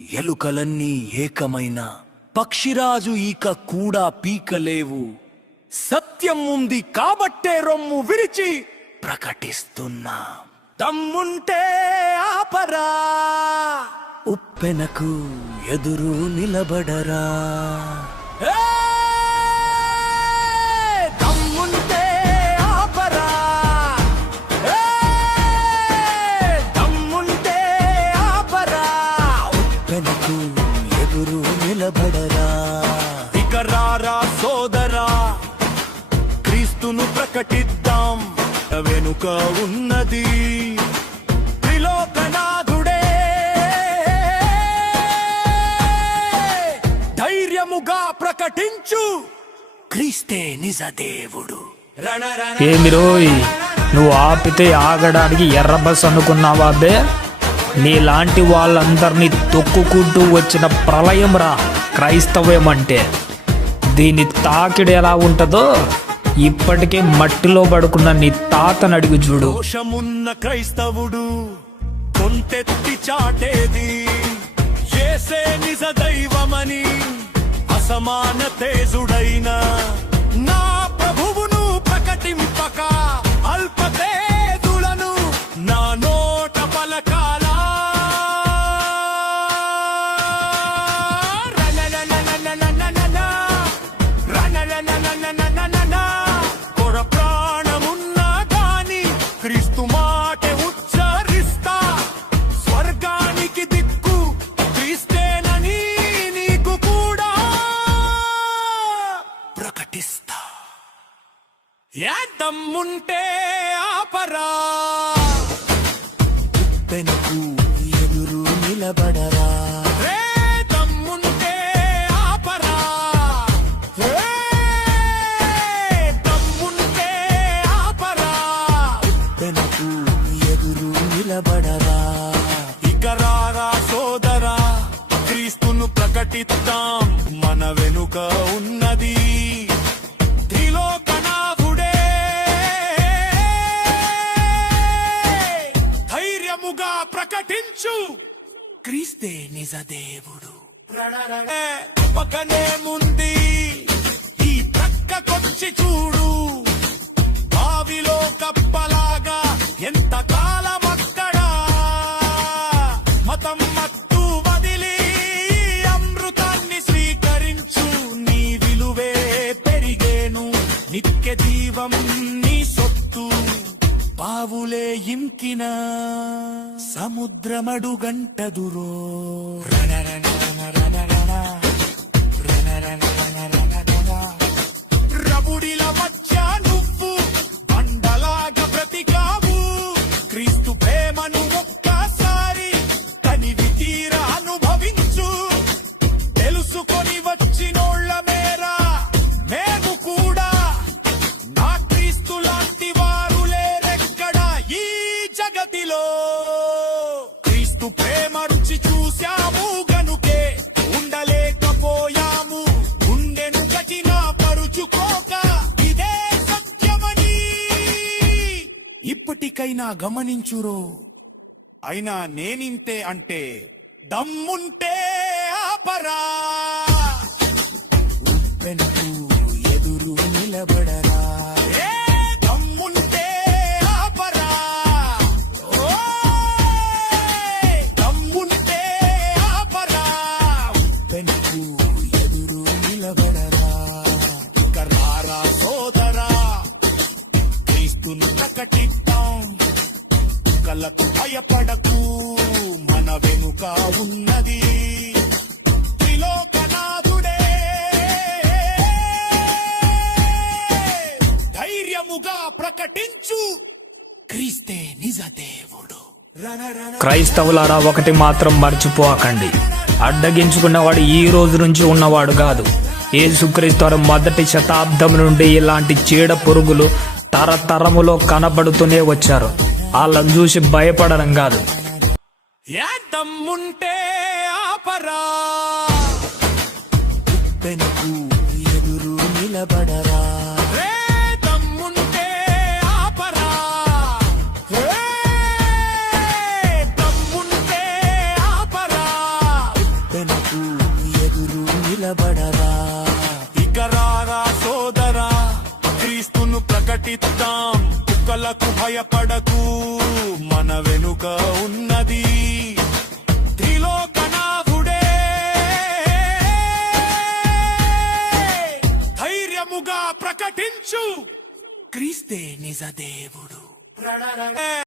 ఎలుకలన్నీ ఏకమైన పక్షిరాజు ఈక కూడా పీకలేవు. సత్యం ఉంది కాబట్టే రొమ్ము విరిచి ప్రకటిస్తున్నా. తమ్ముంటే ఆపరా. ఉప్పెనకు ఎదురు నిలబడరా. ఎదురు నిలబడరా. ఇక రారా సోదరా క్రీస్తును ప్రకటిద్దాం. వెనుక ఉన్నది త్రిలోకనాథుడే. ధైర్యముగా ప్రకటించు క్రీస్తే నిజ దేవుడు రణ రణ ఏంది రోయ్ నువ్వు ఆపితే ఆగడానికి ఎర్ర బస్ అనుకున్నావా బే నీలాంటి వాళ్ళందరినీ తొక్కుకుంటూ వచ్చిన ప్రళయం రా క్రైస్తవ్యం అంటే దీని తాకిడి ఎలా ఉంటుందో ఇప్పటికే మట్టిలో పడుకున్న నీ తాతను అడిగి చూడు. దోషమున్న క్రైస్తవుడు కొంతెత్తి చాటేది. చేసే నిజ దైవమని అసమాన తేజుడైనా ఏ దమ్ముంటే ఆపరా. పెనుకు ఎదురు నిలబడరా. రే దమ్ముంటే ఆపరా. రే దమ్ముంటే ఆపరా. పెనుకు ఎదురు నిలబడరా. ఇక రారా సోదరా క్రీస్తును ప్రకటిద్దాం మన వెనుక ఉన్నది. క్రీస్తే నిజ దేవుడు పక్కనే ముంది. ఈ పక్కకొచ్చి చూడు. పావులే ఇంకిన సముద్రమడు గంటదురో. ఇప్పటికైనా గమనించురో? అయినా నేనింతే అంటే దమ్ముంటే ఆపరా. వెనుకు ఎదురు నిలబడరా. దమ్ముంటే ఆపరా. దమ్ముంటే ఆపరా. వెనుకు ఎదురు నిలబడరా. ఇక రారా సోదరా క్రీస్తును ప్రకటిద్దాం ఉన్నది త్రిలోకనాథుడే ధైర్యముగా ప్రకటించు. క్రీస్తే క్రైస్తవులారా ఒకటి మాత్రం మర్చిపోకండి. అడ్డగించుకున్నవాడు ఈ రోజు నుంచి ఉన్నవాడు కాదు. ఏసుక్రీస్తు మొదటి శతాబ్దం నుండి ఇలాంటి చీడ పురుగులు తరతరములో కనబడుతూనే వచ్చారు. వాళ్ళని చూసి భయపడడం కాదు. ఏ దమ్ముంటే ఆపరా. వెనుకు ఎదురు నిలబడరా. రే దమ్ముంటే ఆపరా. రే దమ్ముంటే ఆపరా. ఎదురు నిలబడరా. ఇక రారా సోదరా క్రీస్తును ప్రకటిద్దాం. కుక్కలకు భయపడకు మన వెనుక ఉన్నది. నిజ దేవుడు.